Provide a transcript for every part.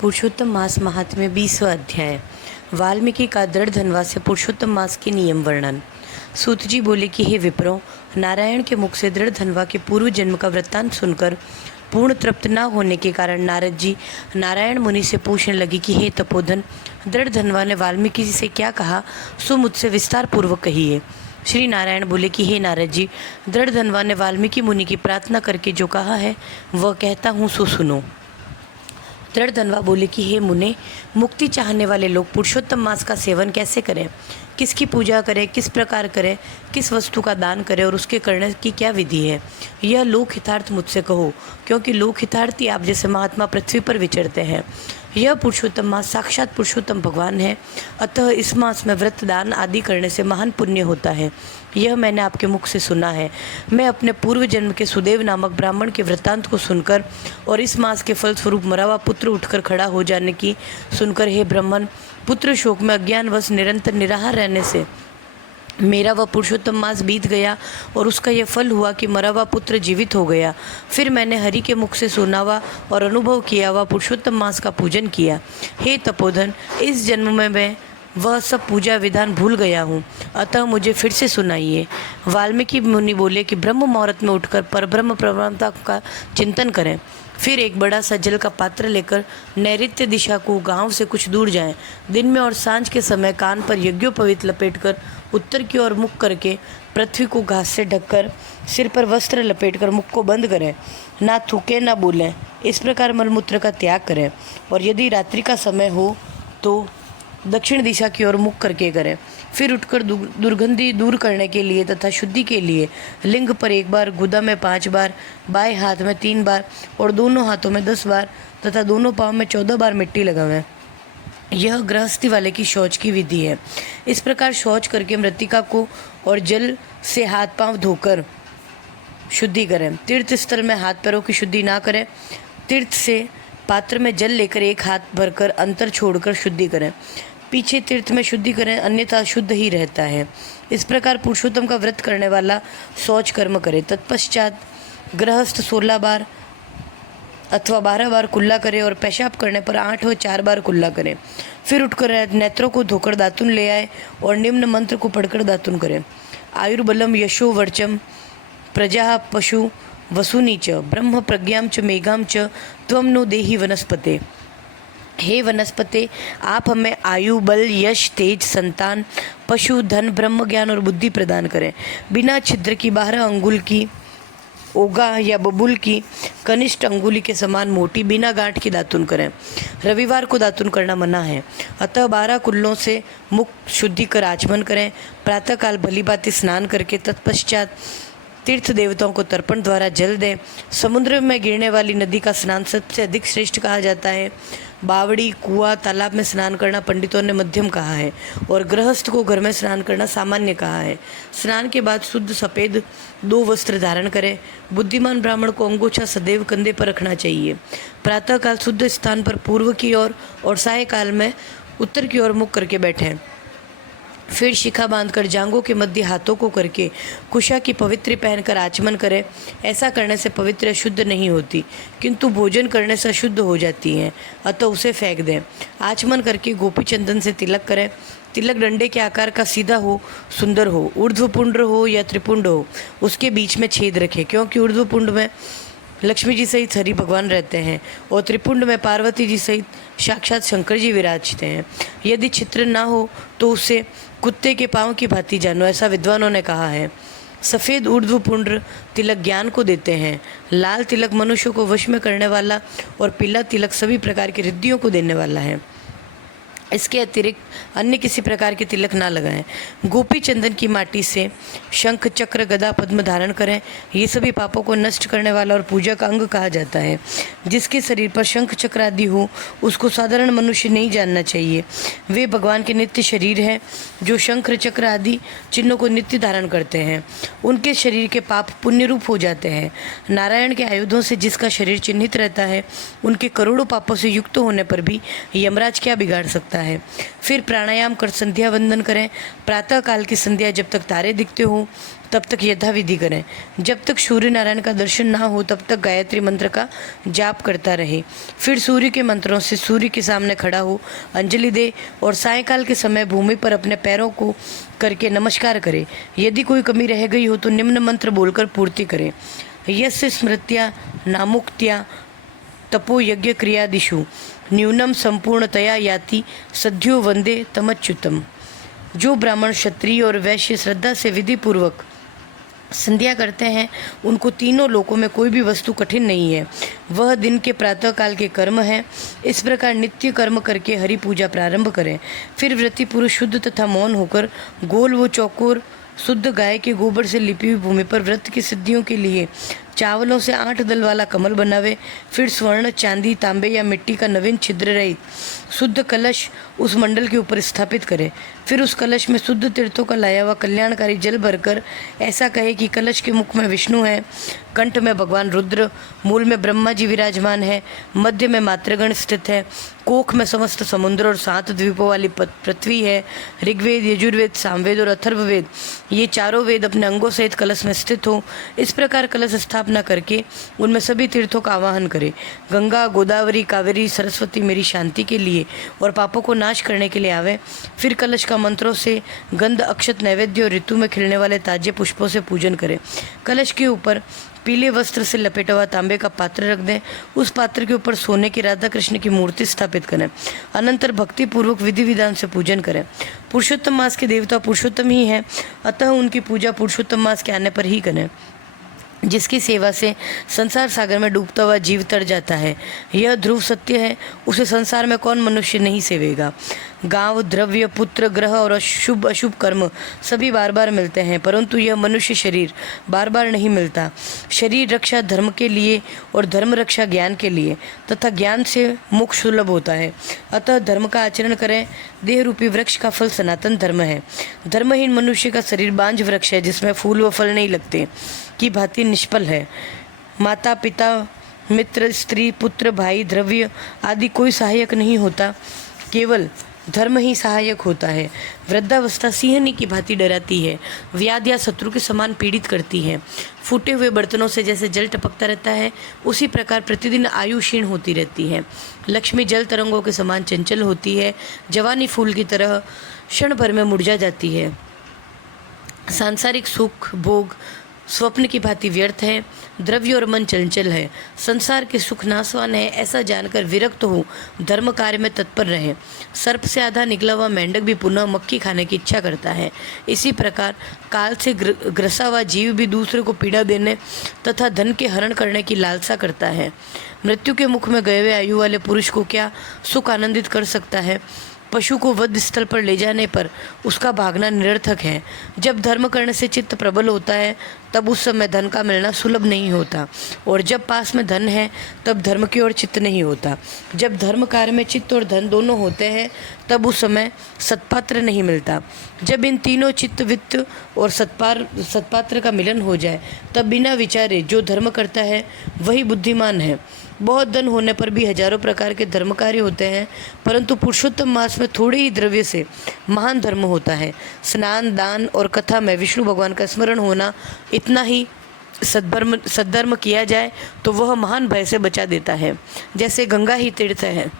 पुरुषोत्तम मास महात्म्य 20वां अध्याय। वाल्मीकि का दृढ़ धनवा से पुरुषोत्तम मास के नियम वर्णन। सूत जी बोले कि हे विप्रो, नारायण के मुख से दृढ़ धनवा के पूर्व जन्म का वृत्तांत सुनकर पूर्ण तृप्त न होने के कारण नारद जी नारायण मुनि से पूछने लगी कि हे तपोधन, दृढ़ धनवा ने वाल्मीकि जी से क्या कहा, सो मुझसे विस्तार पूर्वक कहिए। श्री नारायण बोले कि हे नारद जी, दृढ़ धनवा ने वाल्मीकि मुनि की प्रार्थना करके जो कहा है वह कहता हूँ, सो सुनो। दृढ़ धनवा बोले कि हे मुने, मुक्ति चाहने वाले लोग पुरुषोत्तम मास का सेवन कैसे करें, किसकी पूजा करें, किस प्रकार करें, किस वस्तु का दान करें और उसके करने की क्या विधि है, यह लोक हितार्थ मुझसे कहो, क्योंकि लोक हितार्थी आप जैसे महात्मा पृथ्वी पर विचरते हैं। यह पुरुषोत्तम मास साक्षात पुरुषोत्तम भगवान है, अतः इस मास में व्रत दान आदि करने से महान पुण्य होता है। यह मैंने आपके मुख से सुना है। मैं अपने पूर्व जन्म के सुदेव नामक ब्राह्मण के वृत्तांत को सुनकर और इस मास के फल स्वरूप मरा हुआ पुत्र उठकर खड़ा हो जाने की सुनकर, हे ब्राह्मण, पुत्र शोक में अज्ञानवश निरंतर निराहार रहने से मेरा वह पुरुषोत्तम मास बीत गया और उसका यह फल हुआ कि मरा हुआ पुत्र जीवित हो गया। फिर मैंने हरि के मुख से सुना हुआ और अनुभव किया हुआ पुरुषोत्तम मास का पूजन किया। हे तपोधन, इस जन्म में मैं वह सब पूजा विधान भूल गया हूँ, अतः मुझे फिर से सुनाइए। वाल्मीकि मुनि बोले कि ब्रह्म मुहूर्त में उठकर परब्रह्म प्रवणता का चिंतन करें, फिर एक बड़ा सा जल का पात्र लेकर नैऋत्य दिशा को गांव से कुछ दूर जाएं। दिन में और सांझ के समय कान पर यज्ञोपवीत लपेटकर उत्तर की ओर मुख करके पृथ्वी को घास से ढककर सिर पर वस्त्र लपेटकर मुख को बंद करें, ना थूकें ना बोलें। इस प्रकार मलमूत्र का त्याग करें और यदि रात्रि का समय हो तो दक्षिण दिशा की ओर मुख करके करें। फिर उठकर दुर्गंधी दूर करने के लिए तथा शुद्धि के लिए लिंग पर 1 बार, गुदा में 5 बार, बाएं हाथ में 3 बार और दोनों हाथों में 10 बार तथा दोनों पाँव में 14 बार मिट्टी लगावें। यह गृहस्थी वाले की शौच की विधि है। इस प्रकार शौच करके मृतिका को और जल से हाथ पांव धोकर शुद्धि करें। तीर्थ स्थल में हाथ पैरों की शुद्धि ना करें। तीर्थ से पात्र में जल लेकर एक हाथ भरकर अंतर छोड़कर शुद्धि करें। पीछे तीर्थ में शुद्धि करें, अन्यथा शुद्ध ही रहता है। इस प्रकार पुरुषोत्तम का व्रत करने वाला शौच कर्म करे। तत्पश्चात गृहस्थ 16 बार अथवा 12 बार कुल्ला करे और पेशाब करने पर 8 व 4 बार कुल्ला करे। फिर उठकर नेत्रों को धोकर दातुन ले आए और निम्न मंत्र को पढ़कर दातुन करें। आयुर्बलम यशो वर्चम प्रजा पशु वसुनी च ब्रह्म प्रज्ञाम च मेघाम च त्वम नो देहि वनस्पते। हे वनस्पते, आप हमें आयु, बल, यश, तेज, संतान, पशु, धन, ब्रह्म ज्ञान और बुद्धि प्रदान करें। बिना छिद्र की 12 अंगुल की ओगा या बबुल की कनिष्ठ अंगुली के समान मोटी बिना गांठ की दातुन करें। रविवार को दातुन करना मना है, अतः 12 कुल्लों से मुख शुद्धि कर आचमन करें। प्रातःकाल भली भांति स्नान करके तत्पश्चात तीर्थ देवताओं को तर्पण द्वारा जल दें। समुद्र में गिरने वाली नदी का स्नान सबसे अधिक श्रेष्ठ कहा जाता है। बावड़ी, कुआं, तालाब में स्नान करना पंडितों ने मध्यम कहा है और गृहस्थ को घर में स्नान करना सामान्य कहा है। स्नान के बाद शुद्ध सफ़ेद 2 वस्त्र धारण करें। बुद्धिमान ब्राह्मण को अंगोछा सदैव कंधे पर रखना चाहिए। प्रातःकाल शुद्ध स्थान पर पूर्व की ओर और सायकाल में उत्तर की ओर मुख करके बैठें। फिर शिखा बांधकर जांघों के मध्य हाथों को करके कुशा की पवित्र पहनकर आचमन करें। ऐसा करने से पवित्र शुद्ध नहीं होती, किंतु भोजन करने से शुद्ध हो जाती हैं, अतः उसे फेंक दें। आचमन करके गोपी चंदन से तिलक करें। तिलक डंडे के आकार का सीधा हो, सुंदर हो, ऊर्ध्वपुंड हो या त्रिपुंड हो, उसके बीच में छेद रखें, क्योंकि ऊर्ध्वपुंड में लक्ष्मी जी सहित हरि भगवान रहते हैं और त्रिपुंड में पार्वती जी सहित साक्षात शंकर जी विराजते हैं। यदि छिद्र ना हो तो उसे कुत्ते के पाँव की भांति जानो, ऐसा विद्वानों ने कहा है। सफ़ेद ऊर्ध्वपुंड तिलक ज्ञान को देते हैं। लाल तिलक मनुष्य को वश में करने वाला और पीला तिलक सभी प्रकार की रिद्धियों को देने वाला है। इसके अतिरिक्त अन्य किसी प्रकार के तिलक ना लगाएं। गोपी चंदन की माटी से शंख, चक्र, गदा, पद्म धारण करें। ये सभी पापों को नष्ट करने वाला और पूजा का अंग कहा जाता है। जिसके शरीर पर शंख चक्र आदि हो उसको साधारण मनुष्य नहीं जानना चाहिए। वे भगवान के नित्य शरीर हैं जो शंख चक्र आदि चिन्हों को नित्य धारण करते हैं। उनके शरीर के पाप पुण्य रूप हो जाते हैं। नारायण के आयुधों से जिसका शरीर चिन्हित रहता है, उनके करोड़ों पापों से युक्त होने पर भी यमराज क्या बिगाड़ सकता सकता है। फिर प्राणायाम कर संध्या वंदन करें। प्रातः काल की संध्या जब तक तारे दिखते हो तब तक यथाविधि करें। जब तक सूर्य नारायण का दर्शन ना हो तब तक गायत्री मंत्र का जाप करता रहे। फिर सूर्य के मंत्रों से सूर्य के सामने खड़ा हो अंजलि दे और सायंकाल के समय भूमि पर अपने पैरों को करके नमस्कार करे। यदि कोई कमी रह गई हो तो निम्न मंत्र बोलकर पूर्ति करें। यस्य स्मृत्या नामुक्त्या तपो यज्ञ क्रियादिषु न्यूनम संपूर्णतया याति सद्यो वंदे तमच्युतम। जो ब्राह्मण क्षत्रिय और वैश्य श्रद्धा से विधि पूर्वक संध्या करते हैं उनको तीनों लोकों में कोई भी वस्तु कठिन नहीं है। वह दिन के प्रातः काल के कर्म है। इस प्रकार नित्य कर्म करके हरि पूजा प्रारंभ करें। फिर व्रती पुरुष शुद्ध तथा मौन होकर गोल व चौकोर शुद्ध गाय के गोबर से लिपी हुई भूमि पर व्रत की सिद्धियों के लिए चावलों से 8 दल वाला कमल बनावे। फिर स्वर्ण, चांदी, तांबे या मिट्टी का नवीन छिद्र रहित शुद्ध कलश उस मंडल के ऊपर स्थापित करें। फिर उस कलश में शुद्ध तीर्थों का लाया हुआ कल्याणकारी जल भरकर ऐसा कहे कि कलश के मुख में विष्णु है, कंठ में भगवान रुद्र, मूल में ब्रह्मा जी विराजमान है, मध्य में मातृगण स्थित है, कोख में समस्त समुद्र और 7 द्वीपों वाली पृथ्वी है। ऋग्वेद, यजुर्वेद, सामवेद और अथर्ववेद ये चारों वेद अपने अंगों सहित कलश में स्थित हो। इस प्रकार कलश स्थापना करके उनमें सभी तीर्थों का आवाहन करें। गंगा, गोदावरी, कावेरी, सरस्वती मेरी शांति के लिए और पापों को नाश करने के लिए आवे। फिर कलश का मंत्रों से गंध, अक्षत, नैवेद्य और ऋतु में खिलने वाले ताजे पुष्पों से पूजन करें। कलश के ऊपर पीले वस्त्र से लपेटा हुआ तांबे का पात्र रख दें। उस पात्र के ऊपर सोने की राधा कृष्ण की मूर्ति स्थापित करें। अनंतर भक्ति पूर्वक विधि विधान से पूजन करें। पुरुषोत्तम मास के देवता पुरुषोत्तम ही हैं, अतः उनकी पूजा पुरुषोत्तम मास के आने पर ही करें। जिसकी सेवा से संसार सागर में डूबता हुआ जीव तर जाता है, यह ध्रुव सत्य है। उसे संसार में कौन मनुष्य नहीं सेवेगा। गांव, द्रव्य, पुत्र, ग्रह और शुभ अशुभ कर्म सभी बार बार मिलते हैं, परंतु यह मनुष्य शरीर बार बार नहीं मिलता। शरीर रक्षा धर्म के लिए और धर्म रक्षा ज्ञान के लिए तथा ज्ञान से मोक्ष सुलभ होता है। अतः धर्म का आचरण करें। देह रूपी वृक्ष का फल सनातन धर्म है। धर्महीन मनुष्य का शरीर बांझ वृक्ष है जिसमें फूल व फल नहीं लगते, की भांति निष्फल है। माता, पिता, मित्र, स्त्री, पुत्र, भाई, द्रव्य आदि कोई सहायक नहीं होता, केवल धर्म ही सहायक होता है। वृद्धावस्था सिंहनी की भांति डराती है, व्याध या शत्रु के समान पीड़ित करती है। फूटे हुए बर्तनों से जैसे जल टपकता रहता है, उसी प्रकार प्रतिदिन आयु क्षीण होती रहती है। लक्ष्मी जल तरंगों के समान चंचल होती है, जवानी फूल की तरह क्षण भर में मुरझा जाती है। सांसारिक सुख भोग स्वप्न की भांति व्यर्थ है, द्रव्य और मन चंचल है। संसार के सुख नाशवान है, ऐसा जानकर विरक्त हो धर्म कार्य में तत्पर रहे। सर्प से आधा निकला हुआ मेंढक भी पुनः मक्खी खाने की इच्छा करता है। इसी प्रकार काल से ग्रसा हुआ जीव भी दूसरे को पीड़ा देने तथा धन के हरण करने की लालसा करता है। मृत्यु के मुख में गए हुए आयु वाले पुरुष को क्या सुख आनंदित कर सकता है। पशु को वध स्थल पर ले जाने पर उसका भागना निरर्थक है। जब धर्म करने से चित्त प्रबल होता है तब उस समय धन का मिलना सुलभ नहीं होता, और जब पास में धन है तब धर्म की ओर चित्त नहीं होता। जब धर्म कार्य में चित्त और धन दोनों होते हैं तब उस समय सत्पात्र नहीं मिलता। जब इन तीनों चित्त, वित्त और सत्पात्र का मिलन हो जाए तब बिना विचारे जो धर्म करता है वही बुद्धिमान है। बहुत धन होने पर भी हजारों प्रकार के धर्म कार्य होते हैं, परंतु पुरुषोत्तम मास में थोड़े ही द्रव्य से महान धर्म होता है। स्नान, दान और कथा में विष्णु भगवान का स्मरण होना, इतना ही सद्धर्म किया जाए तो वह महान भय से बचा देता है। जैसे गंगा ही तीर्थ है,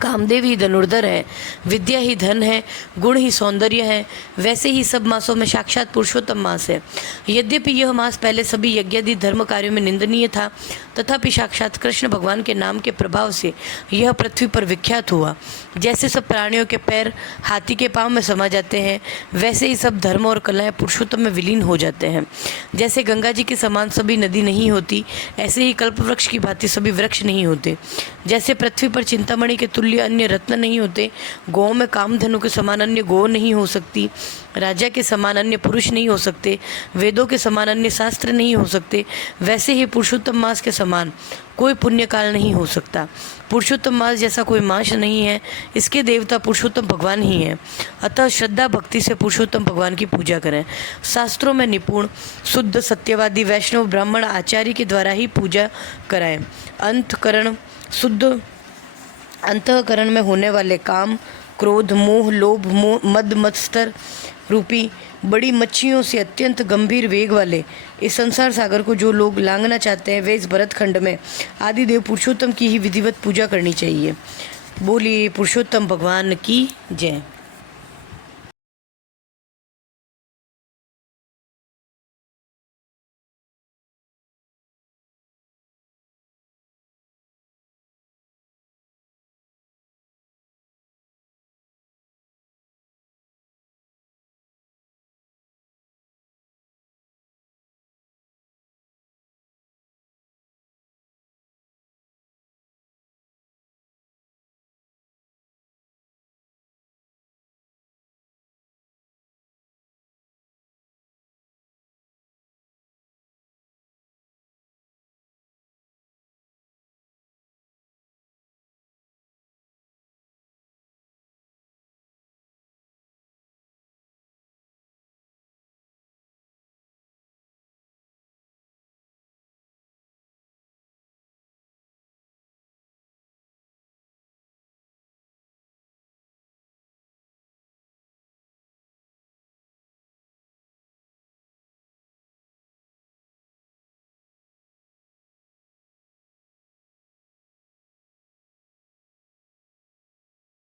कामदेव ही धनुर्धर है, विद्या ही धन है, गुण ही सौंदर्य है, वैसे ही सब मासों में साक्षात पुरुषोत्तम मास है। यद्यपि यह मास पहले सभी यज्ञादि धर्म कार्यों में निंदनीय था, तथापि साक्षात कृष्ण भगवान के नाम के प्रभाव से यह पृथ्वी पर विख्यात हुआ। जैसे सब प्राणियों के पैर हाथी के पाँव में समा जाते हैं, वैसे ही सब धर्म और कलाएं पुरुषोत्तम में विलीन हो जाते हैं। जैसे गंगा जी के समान सभी नदी नहीं होती, ऐसे ही कल्प वृक्ष की भांति सभी वृक्ष नहीं होते। जैसे पृथ्वी पर चिंतामणि के तुल्य अन्य रत्न नहीं होते, गौ में कामधेनु के समान अन्य गौ नहीं हो सकती, राजा के समान अन्य पुरुष नहीं हो सकते, वेदों के समान अन्य शास्त्र नहीं हो सकते, वैसे ही पुरुषोत्तम मास के समान कोई पुण्यकाल नहीं हो सकता। पुरुषोत्तम मास जैसा कोई मास नहीं है, इसके देवता पुरुषोत्तम भगवान ही हैं। अतः श्रद्धा भक्ति से पुरुषोत्तम भगवान की पूजा करें। शास्त्रों में निपुण शुद्ध सत्यवादी वैष्णव ब्राह्मण आचार्य के द्वारा ही पूजा कराएं। अंतकरण शुद्ध अंतःकरण में होने वाले काम, क्रोध, मोह, लोभ, मद मत्सर रूपी बड़ी मच्छियों से अत्यंत गंभीर वेग वाले इस संसार सागर को जो लोग लांघना चाहते हैं, वे इस भरत खंड में आदिदेव पुरुषोत्तम की ही विधिवत पूजा करनी चाहिए। बोलिए पुरुषोत्तम भगवान की जय।